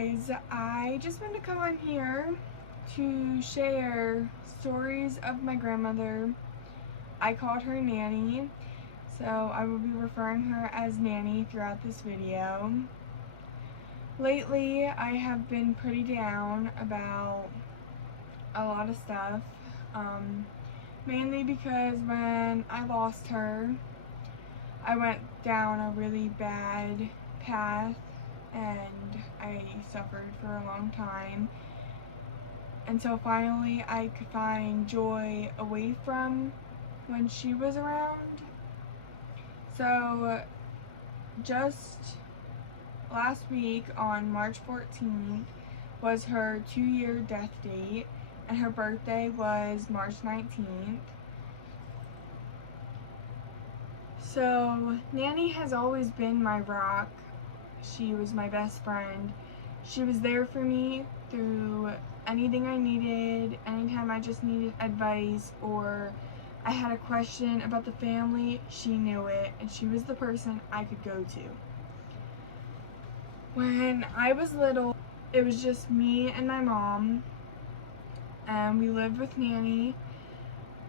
guys, I just wanted to come on here to share stories of my grandmother. I called her Nanny, so I will be referring her as Nanny throughout this video. Lately, I have been pretty down about a lot of stuff, mainly because when I lost her, I went down a really bad path and I suffered for a long time until finally I could find joy away from when she was around. So just last week on March 14th was her 2-year death date, and her birthday was March 19th. So Nanny has always been my rock. She was my best friend. She was there for me through anything I needed, anytime I just needed advice or I had a question about the family. She knew it, and she was the person I could go to. When I was little, it was just me and my mom, and we lived with Nanny,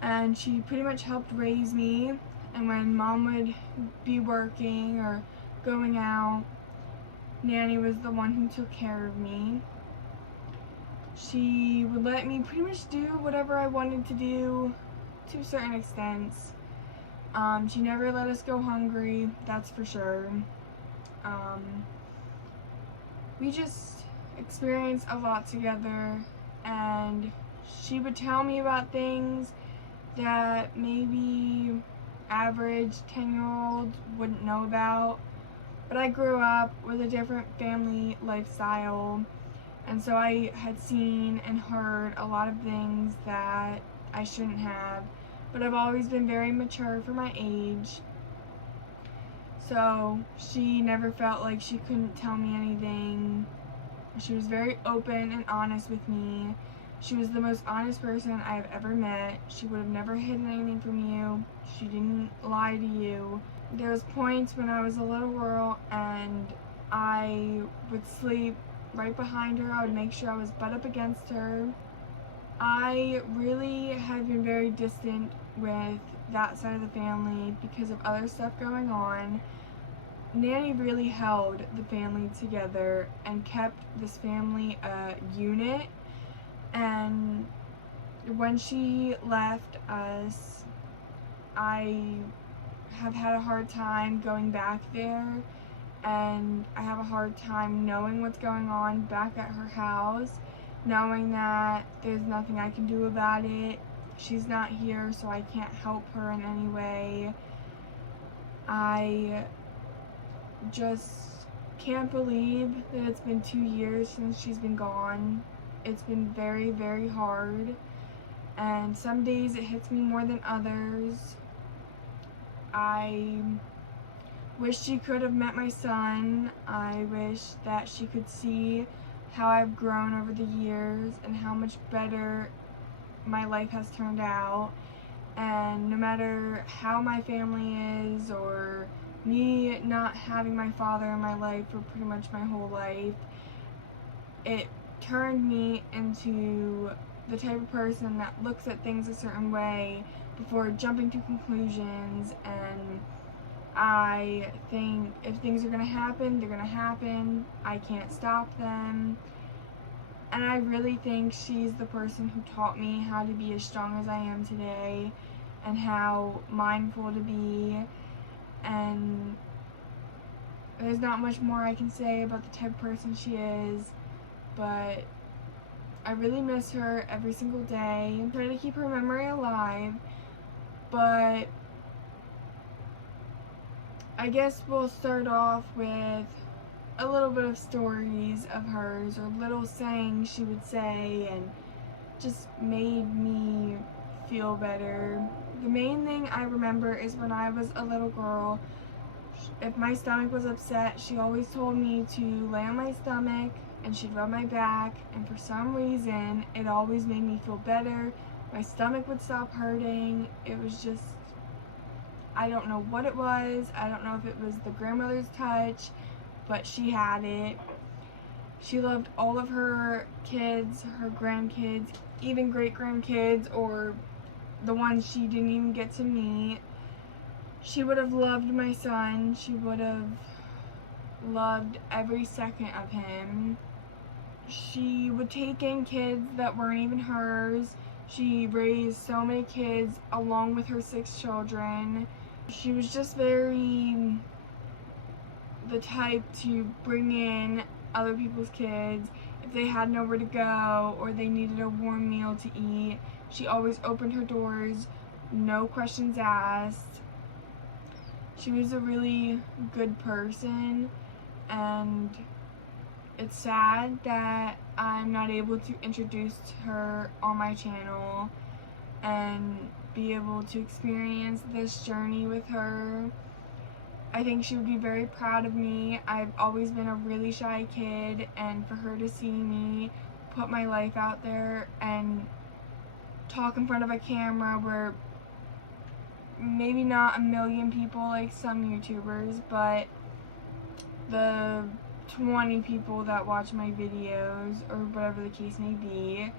and she pretty much helped raise me. And when Mom would be working or going out, Nanny was the one who took care of me. She would let me pretty much do whatever I wanted to do to certain extents. She never let us go hungry, that's for sure. We just experienced a lot together, and she would tell me about things that maybe average 10-year-old wouldn't know about. But I grew up with a different family lifestyle, and so I had seen and heard a lot of things that I shouldn't have, but I've always been very mature for my age. So she never felt like she couldn't tell me anything. She was very open and honest with me. She was the most honest person I have ever met. She would have never hidden anything from you. She didn't lie to you. There was points when I was a little girl and I would sleep right behind her. I would make sure I was butt up against her. I really have been very distant with that side of the family because of other stuff going on. Nanny really held the family together and kept this family a unit. And when she left us, I have had a hard time going back there, and I have a hard time knowing what's going on back at her house, knowing that there's nothing I can do about it. She's not here, so I can't help her in any way. I just can't believe that it's been 2 years since she's been gone. It's been very, very hard, and some days it hits me more than others. I wish she could have met my son. I wish that she could see how I've grown over the years and how much better my life has turned out. And no matter how my family is, or me not having my father in my life for pretty much my whole life, it turned me into the type of person that looks at things a certain way before jumping to conclusions. And I think if things are going to happen, they're going to happen. I can't stop them. And I really think she's the person who taught me how to be as strong as I am today, and how mindful to be. And there's not much more I can say about the type of person she is, but I really miss her every single day. I try to keep her memory alive, but I guess we'll start off with a little bit of stories of hers, or little sayings she would say, and just made me feel better. The main thing I remember is when I was a little girl, if my stomach was upset, she always told me to lay on my stomach and she'd rub my back, and for some reason it always made me feel better. My stomach would stop hurting. It was just, I don't know what it was. I don't know if it was the grandmother's touch, but she had it. She loved all of her kids, her grandkids, even great-grandkids, or the ones she didn't even get to meet. She would have loved my son. She would have loved every second of him. She would take in kids that weren't even hers. She raised so many kids along with her 6 children. She was just very the type to bring in other people's kids if they had nowhere to go or they needed a warm meal to eat. She always opened her doors, no questions asked. She was a really good person, and it's sad that I'm not able to introduce her on my channel and be able to experience this journey with her. I think she would be very proud of me. I've always been a really shy kid, and for her to see me put my life out there and talk in front of a camera where maybe not a million people like some YouTubers, but the 20 people that watch my videos or whatever the case may be,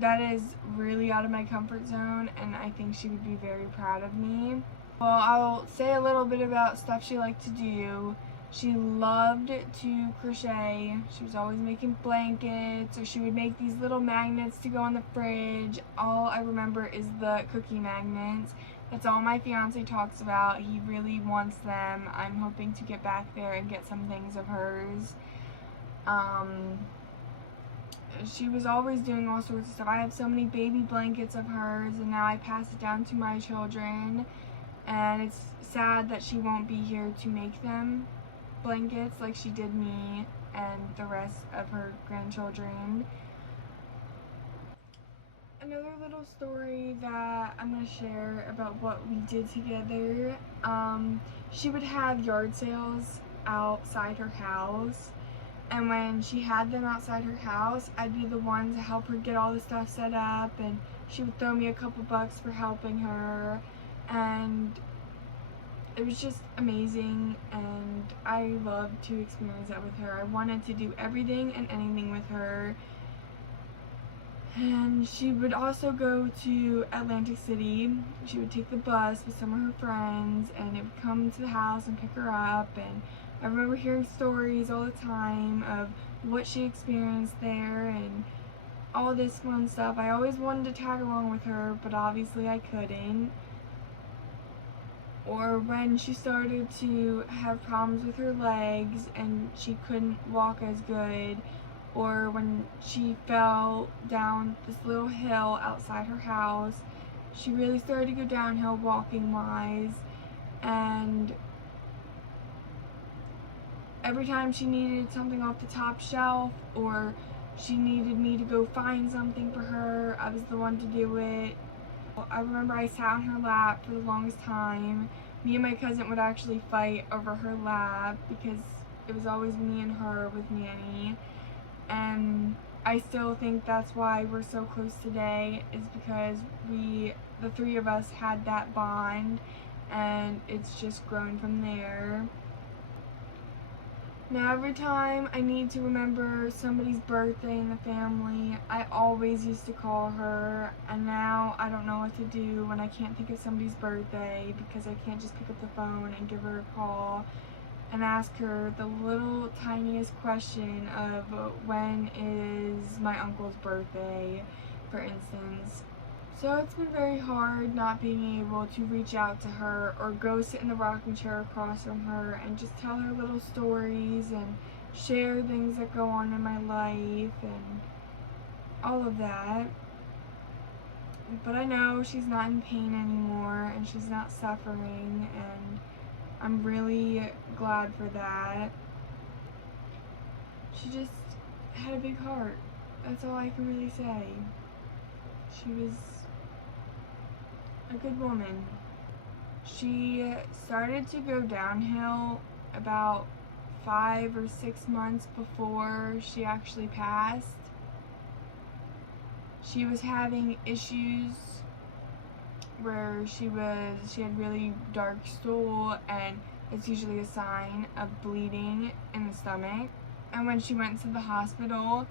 that is really out of my comfort zone, and I think she would be very proud of me. Well, I'll say a little bit about stuff she liked to do. She loved to crochet. She was always making blankets, or she would make these little magnets to go on the fridge. All I remember is the cookie magnets. That's all my fiancé talks about. He really wants them. I'm hoping to get back there and get some things of hers. She was always doing all sorts of stuff. I have so many baby blankets of hers, and now I pass it down to my children. And it's sad that she won't be here to make them blankets like she did me and the rest of her grandchildren. Another little story that I'm going to share about what we did together. She would have yard sales outside her house, and when she had them outside her house, I'd be the one to help her get all the stuff set up, and she would throw me a couple bucks for helping her, and it was just amazing, and I loved to experience that with her. I wanted to do everything and anything with her. And she would also go to Atlantic City. She would take the bus with some of her friends, and it would come to the house and pick her up. And I remember hearing stories all the time of what she experienced there and all this fun stuff. I always wanted to tag along with her, but obviously I couldn't. Or when she started to have problems with her legs and she couldn't walk as good, or when she fell down this little hill outside her house. She really started to go downhill walking wise, and every time she needed something off the top shelf or she needed me to go find something for her, I was the one to do it. I remember I sat on her lap for the longest time. Me and my cousin would actually fight over her lap because it was always me and her with Nanny. And I still think that's why we're so close today, is because the 3 of us had that bond, and it's just grown from there. Now every time I need to remember somebody's birthday in the family, I always used to call her, and now I don't know what to do when I can't think of somebody's birthday, because I can't just pick up the phone and give her a call and ask her the little tiniest question of when is my uncle's birthday, for instance. So it's been very hard not being able to reach out to her or go sit in the rocking chair across from her and just tell her little stories and share things that go on in my life and all of that. But I know she's not in pain anymore and she's not suffering, and I'm really glad for that. She just had a big heart. That's all I can really say. She was a good woman. She started to go downhill about 5 or 6 months before she actually passed. She was having issues where she had really dark stool, and it's usually a sign of bleeding in the stomach. And when she went to the hospital,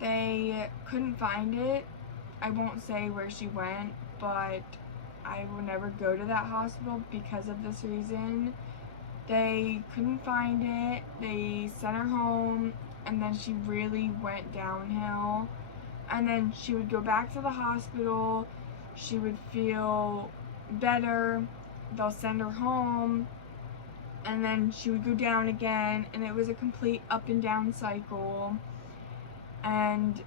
they couldn't find it. I won't say where she went, but I will never go to that hospital because of this reason. They couldn't find it. They sent her home, and then she really went downhill. And then she would go back to the hospital. She would feel better. They'll send her home, and then she would go down again, and it was a complete up and down cycle. And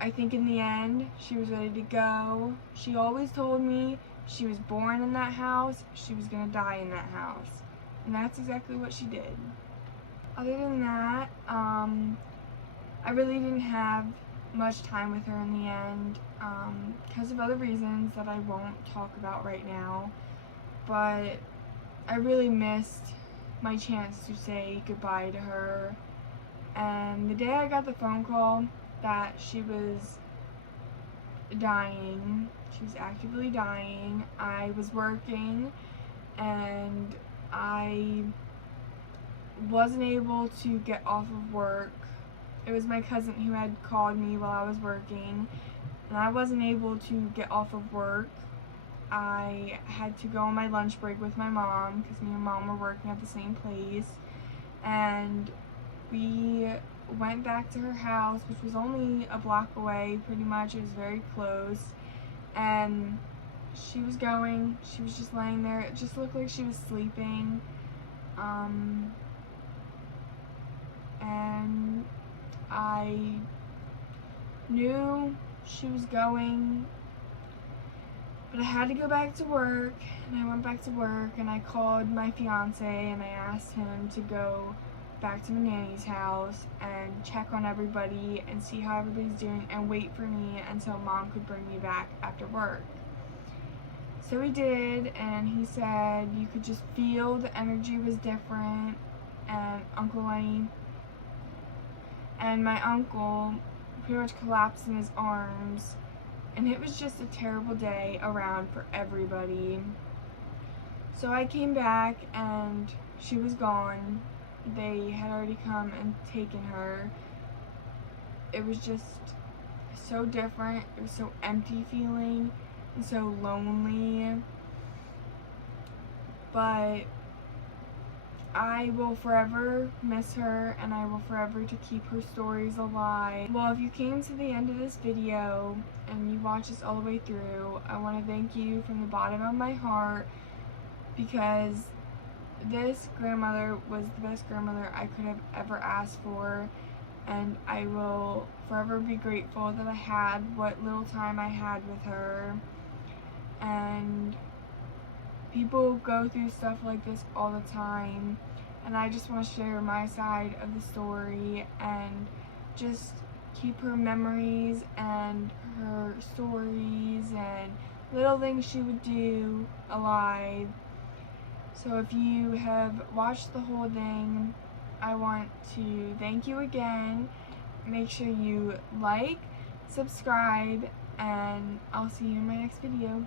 I think in the end, she was ready to go. She always told me she was born in that house, she was gonna die in that house. And that's exactly what she did. Other than that, I really didn't have much time with her in the end, because of other reasons that I won't talk about right now. But I really missed my chance to say goodbye to her. And the day I got the phone call that she was dying, she was actively dying, I was working and I wasn't able to get off of work. It was my cousin who had called me while I was working, and I wasn't able to get off of work. I had to go on my lunch break with my mom because me and mom were working at the same place, and we went back to her house, which was only a block away, pretty much. It was very close, and she was just laying there. It just looked like she was sleeping, and I knew she was going, but I had to go back to work, and I went back to work, and I called my fiancé, and I asked him to go back to my nanny's house and check on everybody and see how everybody's doing and wait for me until mom could bring me back after work. So he did, and he said you could just feel the energy was different, and Uncle Lenny and my uncle pretty much collapsed in his arms, and it was just a terrible day around for everybody. So I came back and she was gone. They had already come and taken her. It was just so different. It was so empty feeling and so lonely. But I will forever miss her, and I will forever to keep her stories alive. Well, if you came to the end of this video and you watched this all the way through, I want to thank you from the bottom of my heart, because this grandmother was the best grandmother I could have ever asked for, and I will forever be grateful that I had what little time I had with her. And people go through stuff like this all the time, and I just want to share my side of the story and just keep her memories and her stories and little things she would do alive. So if you have watched the whole thing, I want to thank you again. Make sure you like, subscribe, and I'll see you in my next video.